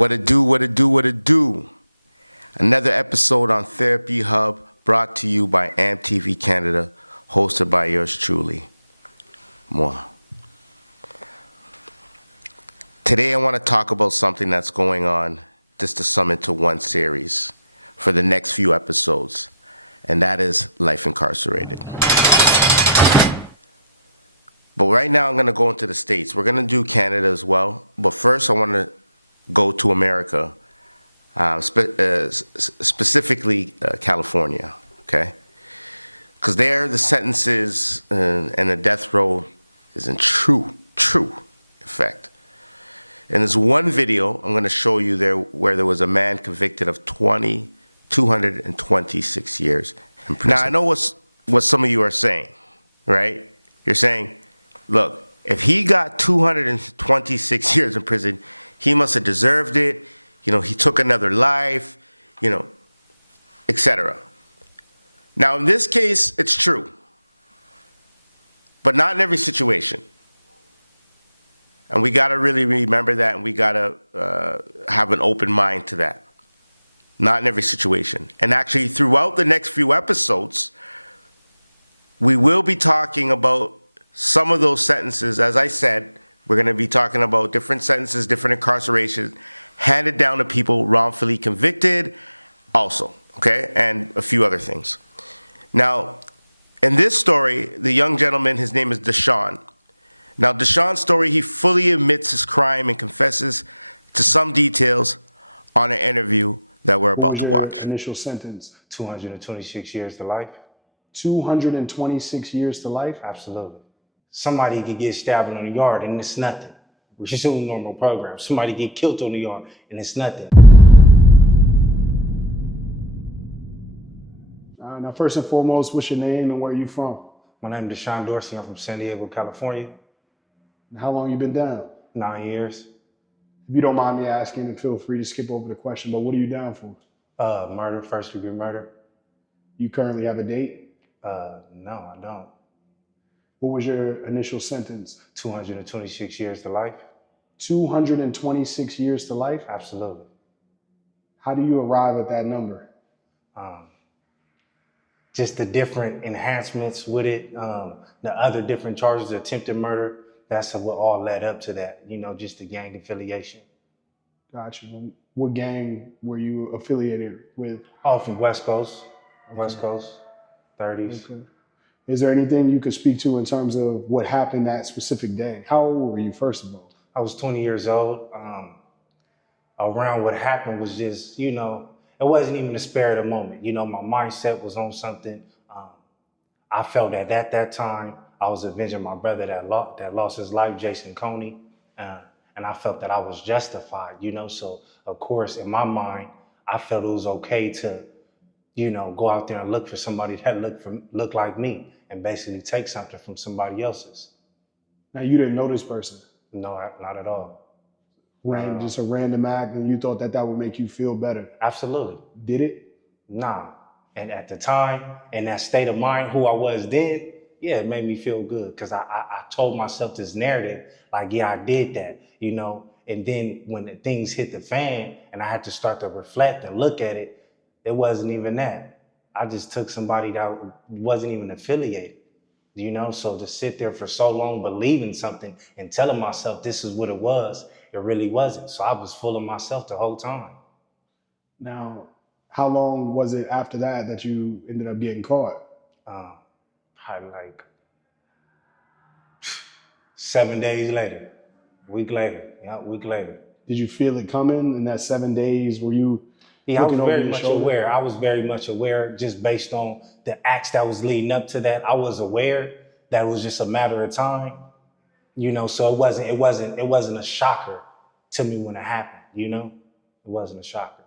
What it do, what it do, what it do. Another episode on Therapy Hub brought to you by AMTV Canada, hosted by yours truly, moi. Today I want to talk about something that's going on, just to sum into one series for the next few episodes, and that is Life Incarcerated. But right now I'm going to go into the States. We're going to do Canada as well, but first I want to go to America, specifically California, okay? Because there the sentences and the death row is in true effect. And there's one video I'm going to show you there where there was a man convicted of 226 years in prison. Now I know what some of you are saying, right? You're saying, look, if he got 226 years in prison, he must have deserved it. You know, he took another life, etc. Now, in this case, it's true, but not in every situation. And we got to really remember that, and we got to have an open mind to that. Not in every situation. And actually, throughout the next few episodes, we will be talking about some of those sentences. As I said, we're going to be talking about different sentences, different incarcerations, handed down to people wrongfully convicted also, okay? And a few other things. Now, in this story, the young gentleman, his name is Deshawn. Now, Deshawn's story, he fully admits his crime and confesses to some details on an interview that we're about to watch. What was your initial sentence? 226 years to life? 226 years to life? Absolutely. Somebody could get stabbed in the yard and it's nothing. Which is a normal program. Somebody get killed on the yard and it's nothing. Now, first and foremost, what's your name and where are you from? My name is Deshawn Dorsey. I'm from San Diego, California. How long you been down? 9 years. If you don't mind me asking, and feel free to skip over the question, but what are you down for? Murder, first degree murder. You currently have a date? No, I don't. What was your initial sentence? 226 years to life? 226 years to life? Absolutely. How do you arrive at that number? Just the different enhancements with it, the other different charges, attempted murder, that's what all led up to that, just the gang affiliation. Gotcha. What gang were you affiliated with? Oh, from West Coast, 30s. Okay. Is there anything you could speak to in terms of what happened that specific day? How old were you, first of all? I was 20 years old. Around what happened was just, it wasn't even a spare of the moment. My mindset was on something. I felt that at that time, I was avenging my brother that lost his life, Jason Coney. And I felt that I was justified, So, of course, in my mind, I felt it was okay to, go out there and look for somebody that looked like me and basically take something from somebody else's. Now, you didn't know this person? No, not at all. Just a random act, and you thought that would make you feel better? Absolutely. Did it? Nah. And at the time, in that state of mind, who I was then, yeah, it made me feel good because I told myself this narrative, like, yeah, I did that, And then when the things hit the fan and I had to start to reflect and look at it, it wasn't even that. I just took somebody that wasn't even affiliated, So to sit there for so long believing something and telling myself this is what it was, it really wasn't. So I was full of myself the whole time. Now, how long was it after that you ended up getting caught? Probably like 7 days later, a week later. Did you feel it coming in that 7 days? Were you I was very much shoulder? aware. I was very much aware just based on the acts that was leading up to that. I was aware that it was just a matter of time, so it wasn't a shocker to me when it happened, It wasn't a shocker.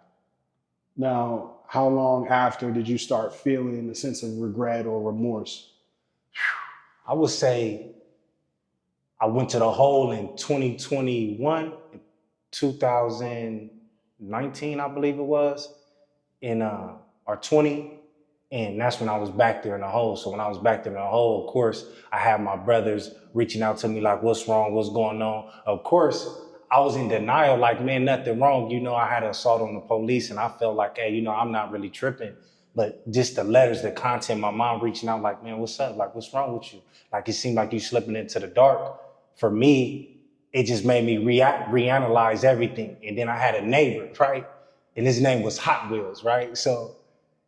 Now, how long after did you start feeling a sense of regret or remorse? I would say I went to the hole in 2021, 2019, I believe it was, or 20, and that's when I was back there in the hole. So when I was back there in the hole, of course, I had my brothers reaching out to me like, what's wrong, what's going on? Of course, I was in denial, like, man, nothing wrong. You know, I had an assault on the police and I felt like, hey, you know, I'm not really tripping. But just the letters, the content, my mom reaching out like, man, what's up? Like, what's wrong with you? Like, it seemed like you slipping into the dark. For me, it just made me reanalyze everything. And then I had a neighbor, right? And his name was Hot Wheels, right? So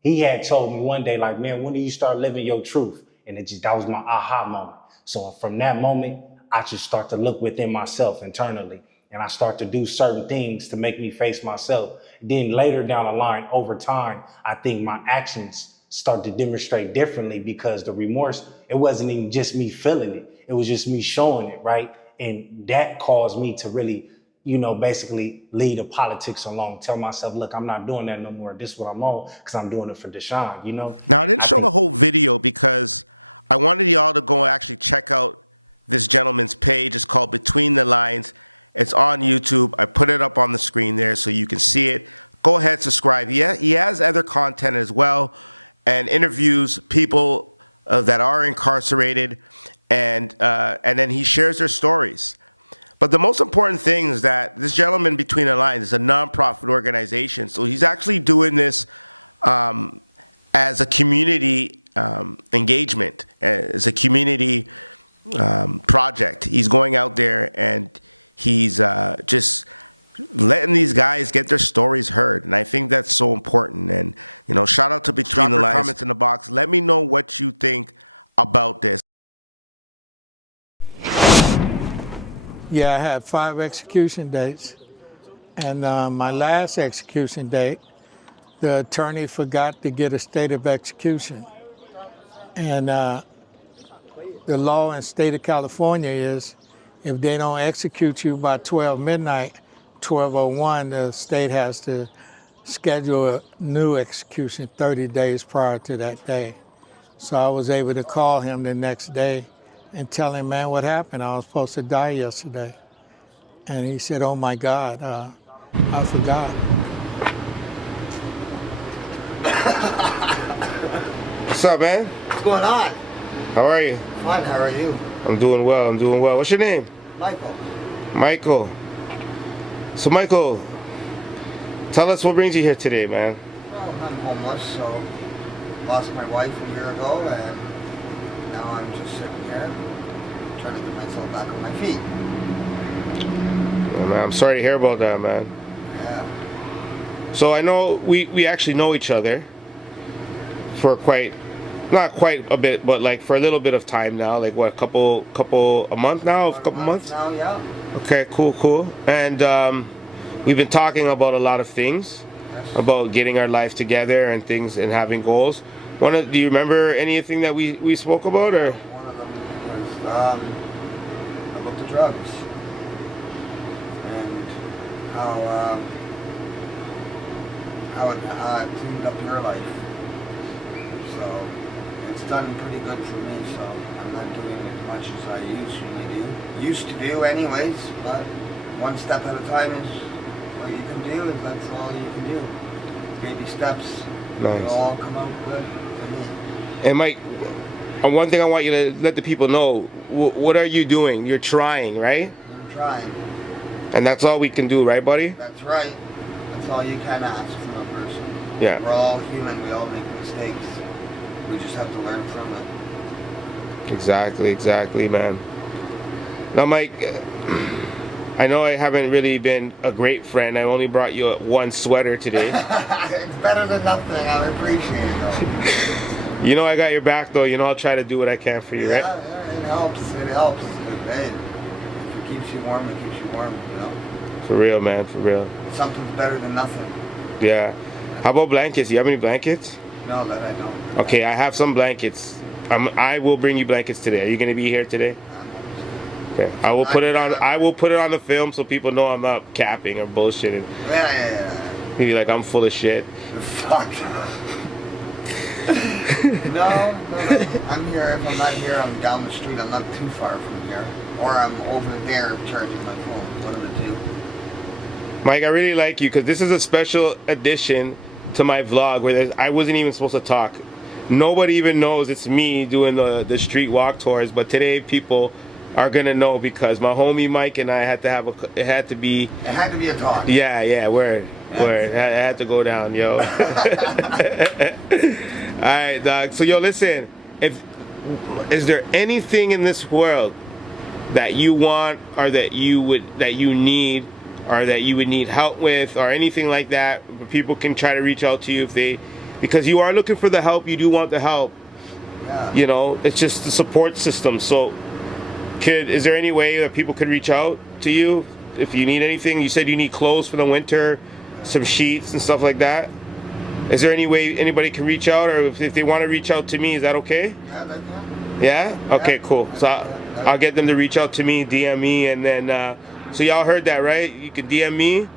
he had told me one day, like, man, when do you start living your truth? And that was my aha moment. So from that moment, I just start to look within myself internally. And I start to do certain things to make me face myself. Then later down the line, over time, I think my actions start to demonstrate differently because the remorse, it wasn't even just me feeling it. It was just me showing it, right? And that caused me to really, you know, basically leave the politics alone. Tell myself, look, I'm not doing that no more. This is what I'm on because I'm doing it for Deshawn, you know? Now, I didn't show the whole video because I wanted y'all to go actually check out this gentleman's page. It's called Between the Lines. It's on YouTube. I put it up on the screen there so you can see it. Go ahead, subscribe. Yeah, he has other content as well and interviews people that are incarcerated, and then he shares their stories. But the most important thing is that this gentleman Between the Lines is a nonprofit organization. So he's actually doing this as a community engagement, as a community project. He's going out there and he's just letting these guys get their stories heard. And I think that's so important. And, you know, shout out to Between the Lines. Comments in the box. Let me know what you think about this. Yeah, I had 5 execution dates. And my last execution date, the attorney forgot to get a state of execution. And the law in the state of California is if they don't execute you by 12 midnight, 12:01, the state has to schedule a new execution 30 days prior to that day. So I was able to call him the next day and tell him, man, what happened? I was supposed to die yesterday. And he said, oh my God, I forgot. What's up, man? What's going on? How are you? Fine, how are you? I'm doing well. I'm doing well. What's your name? Michael. Michael. So, Michael, tell us what brings you here today, man. Well, I'm homeless, so lost my wife a year ago, and now I'm just sitting here trying to get myself back on my feet. Yeah, man, I'm sorry to hear about that, man. Yeah. So I know we actually know each other for not quite a bit, but like for a little bit of time now. Like what, a month now? A couple months? Now, yeah. Okay, cool. And we've been talking about a lot of things, about getting our life together and things and having goals. Do you remember anything that we spoke about, or? One of them was about the drugs and how it cleaned up your life. So it's done pretty good for me. So I'm not doing as much as I used to do anyways. But one step at a time is what you can do. Is that's all you can do. Baby steps. Nice. It'll all come out good for me. And Mike, one thing I want you to let the people know, what are you doing? You're trying, right? I'm trying. And that's all we can do, right, buddy? That's right. That's all you can ask from a person. Yeah. We're all human. We all make mistakes. We just have to learn from it. Exactly, man. Now, Mike, I know I haven't really been a great friend. I only brought you one sweater today. It's better than nothing. I appreciate it. You know I got your back, though. You know I'll try to do what I can for you, right? Yeah, it helps. It helps. Hey, if it keeps you warm, it keeps you warm, you know? For real, man, for real. Something's better than nothing. Yeah. How about blankets? You have any blankets? No, that I don't. Okay, I have some blankets. I will bring you blankets today. Are you going to be here today? Okay. I will put it on the film so people know I'm not capping or bullshitting. Yeah. Maybe like I'm full of shit. Fuck. No. I'm here. If I'm not here, I'm down the street. I'm not too far from here. Or I'm over there charging my phone. One of the two. Mike, I really like you because this is a special addition to my vlog where I wasn't even supposed to talk. Nobody even knows it's me doing the street walk tours, but today people are gonna know because my homie Mike and I had to have it had to be. It had to be a talk. Yeah, word. It had to go down, yo. All right, dog. So, yo, listen. Is there anything in this world that you want, or that you need, or that you would need help with, or anything like that? People can try to reach out to you because you are looking for the help. You do want the help. Yeah. You know, it's just the support system. So, kid, is there any way that people could reach out to you if you need anything? You said you need clothes for the winter, some sheets and stuff like that. Is there any way anybody can reach out, or if they want to reach out to me, is that okay? Yeah, that's fine. Yeah? Okay, cool. So I'll get them to reach out to me, DM me, and then so y'all heard that, right? You can DM me,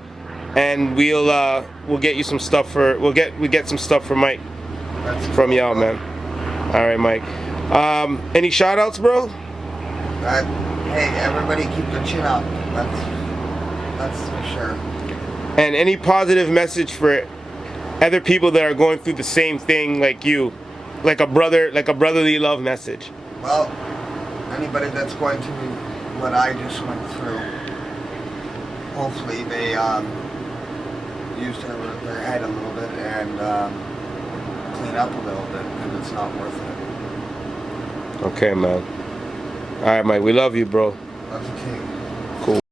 and we'll get you some stuff we get some stuff for Mike from y'all, man. All right, Mike. Any shout outs, bro? Hey, everybody keep their chin up. That's for sure. And any positive message for other people that are going through the same thing like you, like a brotherly love message. Well, anybody that's going through what I just went through, hopefully they use their head a little bit and clean up a little bit, because it's not worth it. Okay, man. All right, Mike. We love you, bro. That's okay. Cool.